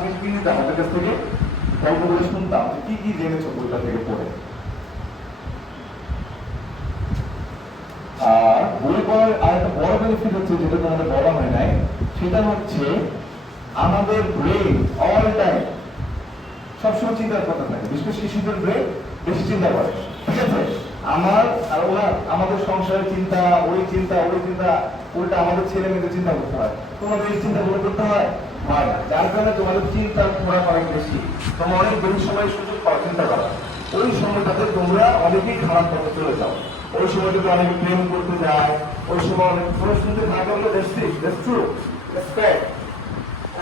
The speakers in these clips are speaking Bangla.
মিনিট কিনে কাছ থেকে গল্পগুলো শুনতাম যে কি কি জেনেছো বইটা থেকে পড়ে। আর বই পড়ার বড় বেনিফিট হচ্ছে যেটা তোমাদের বলা হয় নাই, সেটা হচ্ছে আমাদের ব্রেন অল টাইম সবসময় চিন্তার কথা থাকে, বিশেষ করে শিশুদের ব্রেন বেশি চিন্তা করে। ঠিক আছে? আমার আর ওরা আমাদের সংসারের চিন্তা, ওই চিন্তা ওই চিন্তা উল্টা আমাদের ছেলে মেয়েদের চিন্তা করতে হয়। তোমাদের এই চিন্তাগুলো করতে হয়? হয় যার কারণে তোমাদের চিন্তা ঘোরা অনেক বেশি। তোমরা অনেক বেশি সময় সুযোগ পাও চিন্তা করা। ওই সময়টাতে তোমরা অনেকেই খারাপ পথে চলে যাও। ওই সময়টাতে অনেকে প্রেম করতে যায়, ওই সময় অনেক হলো দেখছিস দেখছ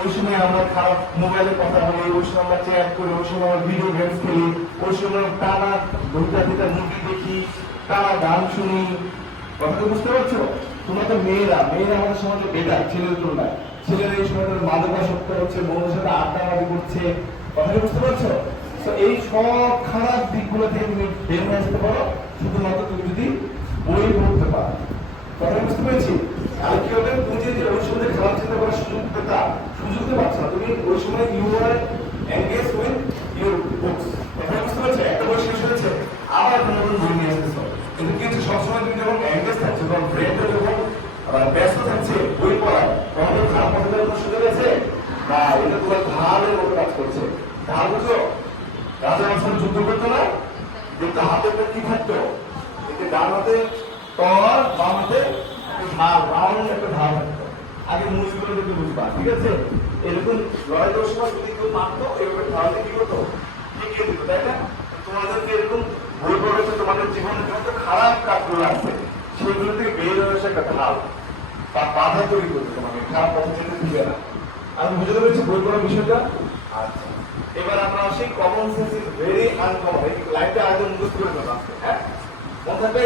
ওই সময় আমরা খারাপ মোবাইলে কথা বলি, ওই সময় আমরা চ্যাট করি, ওই সময় আমরা ভিডিও গেমস খেলি, ওই সময় টানা দুইটা দুইটা মুভি দেখি, টানা গান শুনি। কথাটা বুঝতে পারছ? তোমরা তো মেয়েরা মেয়েরা আমাদের সমাজে বেটার ছেলেদের তুলনায়। ছেলেরা এই সময় মাদকাসক্ত হচ্ছে বন্ধুদের সাথে আড্ডাবাজি করছে। কথাটা বুঝতে পারছ? তো এই সব খারাপ দিকগুলো থেকে তুমি বের হয়ে আসতে পারো। শুধুমাত্র তুমি যদি বই পড়তে পারো। কথা বুঝতে পেরেছি? আর কি হবে? তুমি যে ওই সময় খারাপ চিন্তা করার সুযোগ পেতা, সুযোগ তো পাচ্ছ না। তুমি ওই সময় you are engage with your books কথা বুঝতে পারছ একটা বই শেষ হয়েছে আবার তুমি নতুন বই নিয়ে আসতেছ কিন্তু কি হচ্ছে সবসময় তুমি যখন এঙ্গেজ থাকছো তখন ব্রেনটা যখন আবার ব্যস্ত থাকছে বই পড়ায় তখন তো খারাপ কথা কোনো সুযোগ আছে না এটা তোমার ঢালের মতো কাজ করছে। ঢাল বুঝো রাজা যখন যুদ্ধ করতো না? কিন্তু হাতে কি থাকতো? এতে ডান হাতে তর বাম হাতে ঢাল রাউন্ড একটা ঢাল থাকতো। আগে মুসগুলো ঠিক আছে? এরকম লড়াই সময় যদি কেউ মারতো এরকম ঢালতে কি করতো? তাই না? তোমাদেরকে এরকম বই পড়েছে তোমাদের জীবনে যত খারাপ কাজগুলো আছে, সেগুলো থেকে বের হয়ে আসে একটা ঢাল বা বাধা তৈরি করতে তোমাকে, খারাপ আমি বুঝতে পেরেছি বই পড়ার বিষয়টা? আচ্ছা। এবার আমরা আসি common sense is very uncommon এই লাইনটা আগে মুখস্থ করে নেব হ্যাঁ? মনে থাকবে?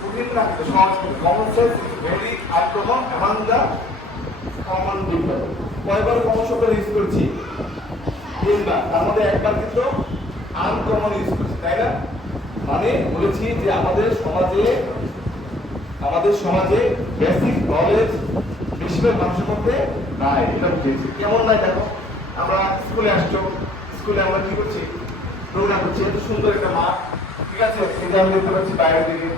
কঠিন না, কিন্তু সহজ। Common sense is very uncommon among the common people কয়বার কমন শব্দ ইউজ করছি? তিনবার। তার মধ্যে একবার কিন্তু আনকমন ইউজ করছি, তাই না? মানে বলেছি যে আমাদের সমাজে আমাদের সমাজে বেসিক নলেজ বেশিরভাগ মানুষের মধ্যে নাই, এটা কেমন নাই দেখো, আমরা স্কুলে আসছো, স্কুলে আমরা কি করছি? করছি, এত সুন্দর একটা মাঠ। ঠিক আছে, এটা আমি দেখতে পাচ্ছি বাইরের দিকে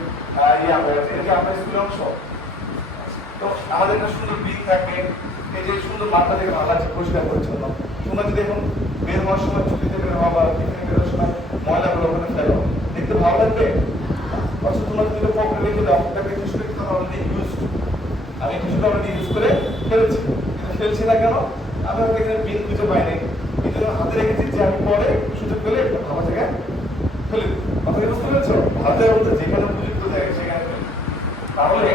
আমরা এটা স্কুলের অংশ। তো আমাদের একটা সুন্দর বিল থাকবে এই যে সুন্দর মাঠটা দেখে ভালো লাগছে, পরিষ্কার পরিচ্ছন্ন। তোমরা যদি এখন বের হওয়ার সময় ছুটিতে বের হওয়া বা টিফিনে বের হওয়ার সময় ময়লাগুলো ওখানে ফেলো দেখতে ভালো লাগবে অথচ তোমরা যদি পকেটে রেখে দাও তাকে কিছুটা কিন্তু অলরেডি ইউজ আমি কিছুটা অলরেডি ইউজ করে ফেলেছি কিন্তু ফেলছি না কেন আমি হয়তো এখানে বিল খুঁজে পাই নাই এই জন্য হাতে রেখেছি যে আমি পরে সুযোগ পেলে একটু ভালো জায়গায় ফেলে দিই কথা কি বুঝতে পেরেছ ভালো জায়গা বলতে যেখানে উপযুক্ত জায়গায় সেখানে ফেলে দিই। তাহলে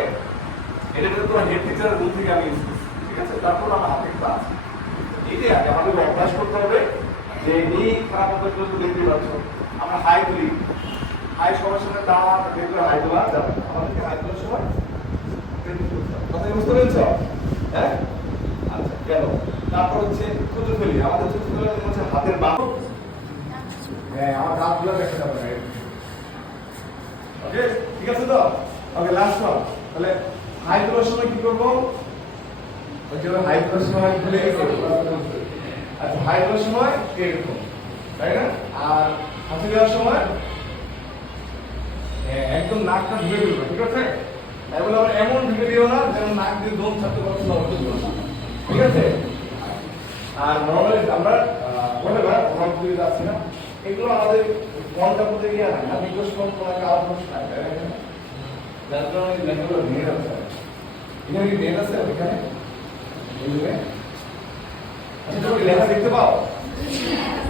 এটা কিন্তু তোমার হেড টিচারের রুল থেকে আমি ইউজ করছি, ঠিক আছে? তারপর আমার হাতে ক্লাস এইটাই আগে আমাদের অভ্যাস করতে হবে যে এই খারাপ অভ্যাসগুলো তো দেখতে পাচ্ছ আমরা হাই তুলি। হাই সবার সামনে দাঁড়া দেখলে হাই তোলা, যাবে। আমাদেরকে হাই তোলার সময় কথা বুঝতে পেরেছ? হ্যাঁ? আচ্ছা গেল। তারপর হচ্ছে থুতু ফেলি। আমাদের ফেলে, হচ্ছে হাতের বাম। হ্যাঁ আমার দাঁতগুলো দেখতে যাবে না ঠিক আছে তো? ওকে লাস্ট ওয়ান তাহলে হাই তোলার সময় কি করব? হাই তোলার সময় ভুলে আচ্ছা হাই তোলার সময় এরকম, তাই না? আর হাসি দেওয়ার সময় একদম নাকটা ঢুকে দিল ঠিক আছে? এগুলো আবার এমন ঢুকে দিও না যেন নাক দিয়ে দম ছাড়তে পারছ না ঠিক আছে? আর নর্মালি আমরা বলে না ভ্রমণ করে যাচ্ছি না, এগুলো আমাদের মনটা করতে গিয়ে না বিকজ কোন তোমাকে আওয়াজ করছে না? যার লেখাগুলো নেট আছে এখানে কি নেট আছে ওইখানে লেখা দেখতে পাও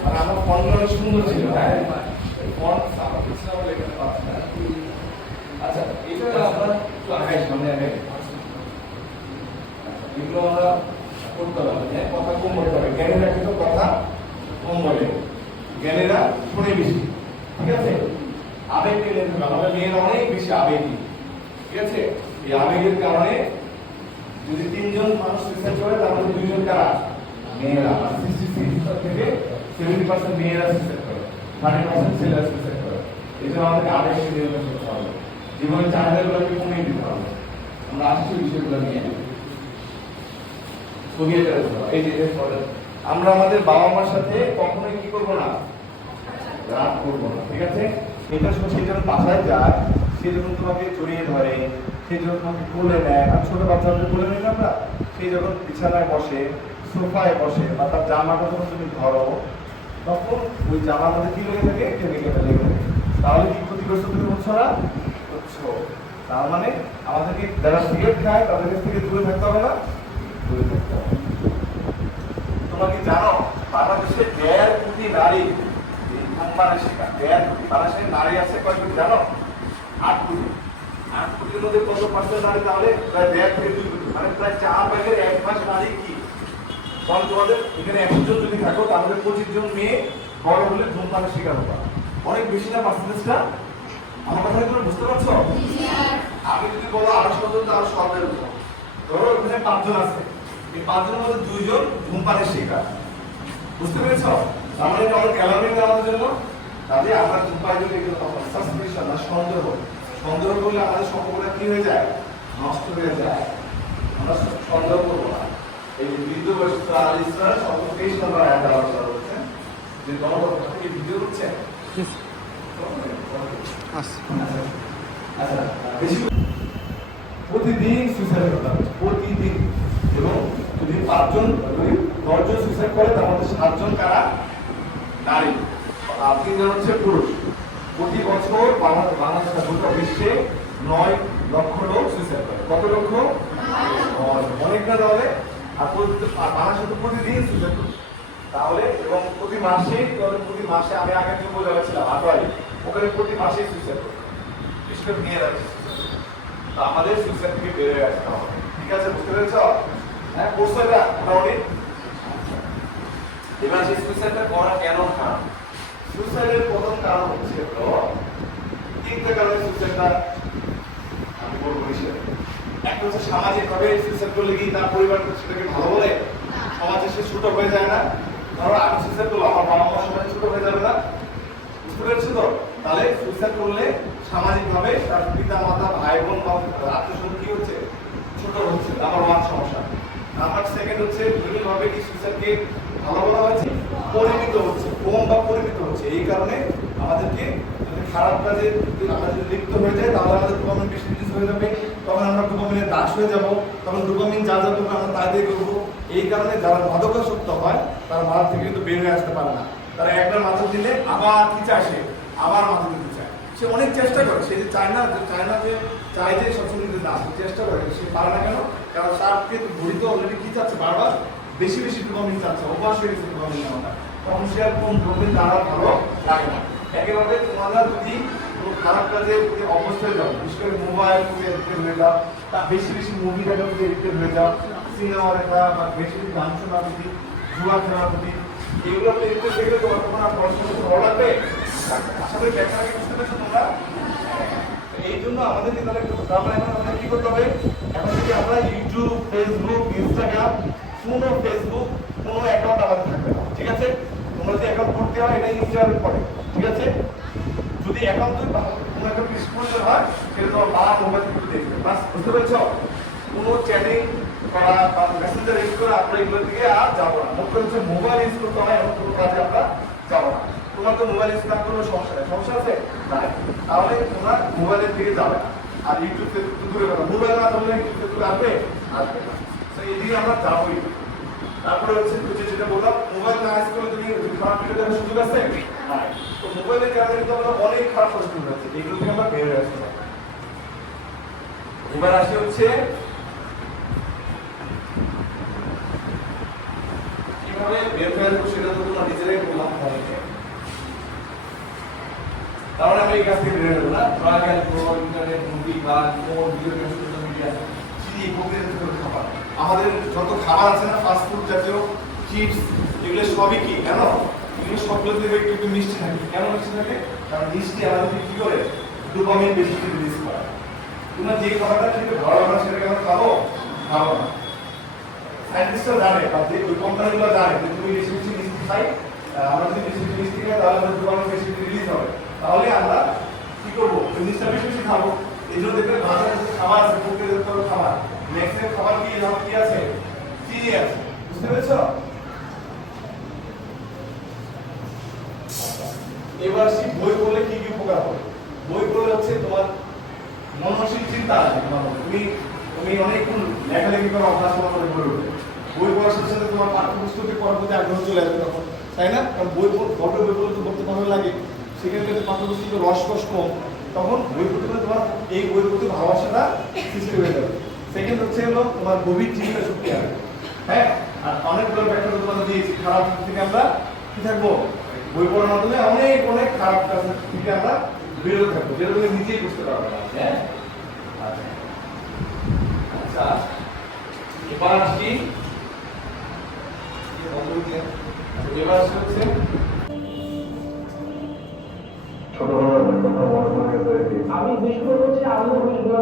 আর আমার ফোনগুলো অনেক সুন্দর ছিল হ্যাঁ ফোন আমার আচ্ছা এটা আমরা একটু আগে সামনে আমরা করতে হবে হ্যাঁ কথা কম বলতে হবে জ্ঞানীরা কিন্তু কথা কম বলে জ্ঞানীরা শুনে বেশি। ঠিক আছে? আবেগ নিয়ে আমাদের মেয়েরা অনেক বেশি আবেগী। আছে এই আবেগের কারণে যদি তিনজন মানুষ সুইসাইড করে তার মধ্যে দুইজন কারা? মেয়েরা। মানে সিক্সটি সিক্স থেকে সেভেন্টি পার্সেন্ট মেয়েরা সুইসাইড করে। থার্টি পার্সেন্ট ছেলেরা সুইসাইড করে। এই জন্য আমাদেরকে আবেগকে নিয়ন্ত্রণ করতে হবে। জীবনের চাহিদাগুলোকে কমিয়ে দিতে হবে। আমরা আসছি বিষয়গুলো নিয়ে। কমিয়ে দিতে এই যে আমরা আমাদের বাবা মার সাথে কখনোই কি করব না? রাগ করব না। ঠিক আছে? এটা শুনে সে যখন বাসায় যায়। সে যখন তোমাকে জড়িয়ে ধরে সে যখন তোমাকে কোলে নেয়। আর ছোট বাচ্চাদের কোলে নেই আমরা? সে যখন বিছানায় বসে, সোফায় বসে, বা তার জামাটা যখন তুমি ধরো, তখন ওই জামার মধ্যে কি লেগে থাকে? কেমিক্যাল লেগে থাকে। তাহলে কি ক্ষতিগ্রস্ত তুমি হচ্ছ না? হচ্ছ। তার মানে আমাদেরকে যারা সিগারেট খায়, তাদের কাছ থেকে দূরে থাকতে হবে না? দূরে থাকতে হবে। তোমরা কি জানো, বাংলাদেশে দেড় কোটি নারী ধূমপানের শিকার। দেড় নারী আছে কয় কোটি, জানো? তাহলে? থেকে মানে যদি থাকো, তাহলে পঁচিশ ধূমপানের শিকার আমার কথা কি বুঝতে ধরো এখানে পাঁচজন আছে। এই পাঁচজনের মধ্যে দুইজন ধূমপানের শিকার। বুঝতে পেরেছ? এটা অনেক অ্যালার্মিং আমাদের জন্য। তাহলে আমরা ধূমপান যদি এগুলো তখন সাসপিশন সন্দেহ সন্দেহ করলে আমাদের সম্পর্কটা কি হয়ে যায়? নষ্ট হয়ে যায়। আমরা সন্দেহ করব না। এই বৃদ্ধ বয়স্ক আলিসরা তেইশ নম্বর আয়াত আলোচনা করছেন যে জনগণ কি ভিডিও হচ্ছে আচ্ছা। বেশি প্রতিদিন সুইসাইড করতে হবে প্রতিদিন। এবং যদি পাঁচজন যদি দশজন সুইসাইড করে তার মধ্যে সাতজন কারা? নারী। আর তিনজন হচ্ছে পুরুষ। প্রতি বছর বাংলা- বাংলাদেশ গোটা বিশ্বে নয় লক্ষ লোক সুইসাইড করে। কত লক্ষ? নয়। অনেক না তাহলে? আর বাংলাদেশে প্রতিদিন সুইসাইড করে। তাহলে এবং প্রতি মাসে প্রতি মাসে আমি আগে যে বোঝা ছিলাম আটোয়ারি ওখানে প্রতি মাসে সুইসাইড করে। বিশেষ করে মেয়েরা বেশি তো আমাদের সুইসাইড থেকে বেড়ে আসতে হবে। ঠিক আছে, বুঝতে পেরেছ? হ্যাঁ করছ এটা? মোটামুটি? এবার সেই সুইসাইডটা করা কেন খারাপ সুইসাইডের প্রথম কারণ হচ্ছে কারণে সুইসাইডটা আমি বলব হচ্ছে সুইসাইড করলে কি তার পরিবার সেটাকে ভালো বলে? সমাজে সে ছোট হয়ে যায় না। ধরো, আমি করলাম, আমার বাবা ছোট হয়ে যাবে না। বুঝতে তো? তাহলে করলে সামাজিক ভাবে তার পিতা, মাতা, ভাই, বোন, বা আত্মীয় কি হচ্ছে? ছোট হচ্ছে আমার মান সমস্যা। নাম্বার সেকেন্ড হচ্ছে বিভিন্ন ভাবে কি সুইসাইডকে ভালো বলা হয়েছে? পরিমিত হচ্ছে। কম বা পরিমিত হচ্ছে। এই কারণে আমাদেরকে খারাপ কাজে যদি আমরা যদি লিপ্ত হয়ে যায় তাহলে আমাদের ডোপামিন বেশি রিলিজ হয়ে যাবে। তখন আমরা ডোপামিনের দাস হয়ে যাব। তখন ডোপামিন যা যা করব আমরা তাই দিয়ে করব। এই কারণে যারা মাদকাসক্ত হয়, তারা মাথা থেকে কিন্তু বের হয়ে আসতে পারে না। তারা একবার মাথা দিলে আবার কি সে? আবার মাথা দিতে চায়। সে অনেক চেষ্টা করে। সে যে চায় না চায় না যে, চায় যে সবসময় দিতে না। চেষ্টা করে, সে পারে না কেন? কারণ তার কিন্তু ঘড়ি তো অলরেডি কি চাচ্ছে? বারবার বেশি বেশি ডোপামিন চাচ্ছে। অভ্যাস হয়ে গেছে ডোপামিন নেওয়াটা। আর কোন ডোপামিন তারা ভালো লাগে না। একেবারে তোমরা যদি খারাপ কাজে অভ্যস্ত হয়ে যাও, বিশেষ মোবাইল এডিক্টেড হয়ে বেশি বেশি মুভি দেখার প্রতি এডিক্টেড সিনেমা দেখা বা বেশি বেশি গান শোনার প্রতি জুয়া খেলার প্রতি এগুলো তো এডিক্টেড দেখলে তোমার তখন পড়াশোনা ভালো লাগবে? কি বুঝতে পেরেছ তোমরা? এই জন্য আমাদেরকে তাহলে আমরা কি করতে হবে? এখন থেকে আমরা ইউটিউব ফেসবুক ইনস্টাগ্রাম কোনো ফেসবুক কোনো অ্যাকাউন্ট আমাদের থাকবে না, ঠিক আছে? তোমরা যে অ্যাকাউন্ট করতে হয় এটা ইনস্টাগ্রামে পড়ে ঠিক আছে? যদি অ্যাকাউন্ট কোনো একটা স্কুলের হয়, সেটা তোমার মা মোবাইল থেকে দেখবে বাস, বুঝতে পেরেছ? কোনো চ্যাটিং করা বা মেসেঞ্জার ইউজ করা, আমরা এগুলোর দিকে আর যাব না। মুখ্য হচ্ছে মোবাইল ইউজ করতে হয়, এমন কোনো কাজে আমরা যাব না। তোমার তো মোবাইল ইউজ না করলেও সমস্যা নেই। সমস্যা আছে? নাই। তাহলে তোমরা মোবাইলের দিকে যাবে না। আর ইউটিউব ফেসবুক দূরে মোবাইল না। ধরলে ইউটিউব ফেসবুক আসবে? আসবে না। তো এদিকে আমরা যাবোই। তারপরে হচ্ছে যে যেটা বললাম মোবাইল না ইউজ করলে তুমি খারাপ ভিডিও দেখার সুযোগ আছে? তো মোবাইলের কারণে কিন্তু আমরা অনেক খারাপ পরিস্থিতি হচ্ছে এগুলো থেকে আমরা বের হয়ে আসতে পারি। এবার আসে হচ্ছে, কীভাবে বের হয়ে আসব সেটা তো তোমরা নিজেরাই বললাম তাহলে আমরা এই কাজ থেকে বের হব না। ড্রাগ অ্যালকোহল ইন্টারনেট মুভি গান phone video game social media করে খাবার আমাদের যত খাবার আছে না ফাস্ট ফুড জাতীয় চিপস এগুলো সবই কি? কেন? এগুলো সবগুলো একটু একটু মিষ্টি থাকে। কেন মিষ্টি থাকে? কারণ মিষ্টি আমাদের কি করে? ডোপামিন বেশি রিলিজ করে। তোমরা যে খাবারটা খেতে ভালো না সেটাকে আমরা খাব? খাব না। সায়েন্টিস্টরা জানে, বা যে ওই কোম্পানিগুলো জানে যে তুমি বেশি বেশি মিষ্টি খাই আমরা যদি বেশি বেশি মিষ্টি খাই, তাহলে আমাদের বেশি রিলিজ হবে। তাহলে আমরা কি করব? জিনিসটা বেশি বেশি খাব। এই জন্য দেখবে যে খাবার আছে বুকে যত নেক্সট এর কি নাম কি আছে? চিনি বুঝতে পেরেছ? এবার সেই বই পড়লে কি কি উপকার হবে? বই পড়লে হচ্ছে তোমার মননশীল চিন্তা আসবে তোমার তুমি তুমি অনেকক্ষণ লেখালেখি করে, অভ্যাস তোমার গড়ে উঠবে। বই পড়ার সাথে সাথে তোমার পাঠ্যপুস্তকে পড়ার প্রতি আগ্রহ চলে আসবে তখন, তাই না? কারণ বই গল্প বই পড়লে তো পড়তে ভালো লাগে। সেক্ষেত্রে পাঠ্যপুস্তকে রসকস কম, তখন বই পড়তে তোমার এই বই প্রতি ভালোবাসাটা সৃষ্টি হয়ে যাবে। সেকেন্ড হচ্ছে হলো তোমার গভীর চিন্তা শক্তি হবে হ্যাঁ? আর অনেকগুলো ব্যাখ্যা তোমাদের দিয়েছি। খারাপ দিক থেকে আমরা কি থাকব? বই পড়ার মাধ্যমে অনেক অনেক খারাপ কাজ থেকে আমরা বিরত থাকব। যেটা তুমি নিজেই বুঝতে পারবে না হ্যাঁ? আচ্ছা। আচ্ছা। এবার আসছি। এবার আসছে হচ্ছে ছোটবেলার কথা মনে পড়ে গেছে আমি করে হচ্ছে আমি ফিল করে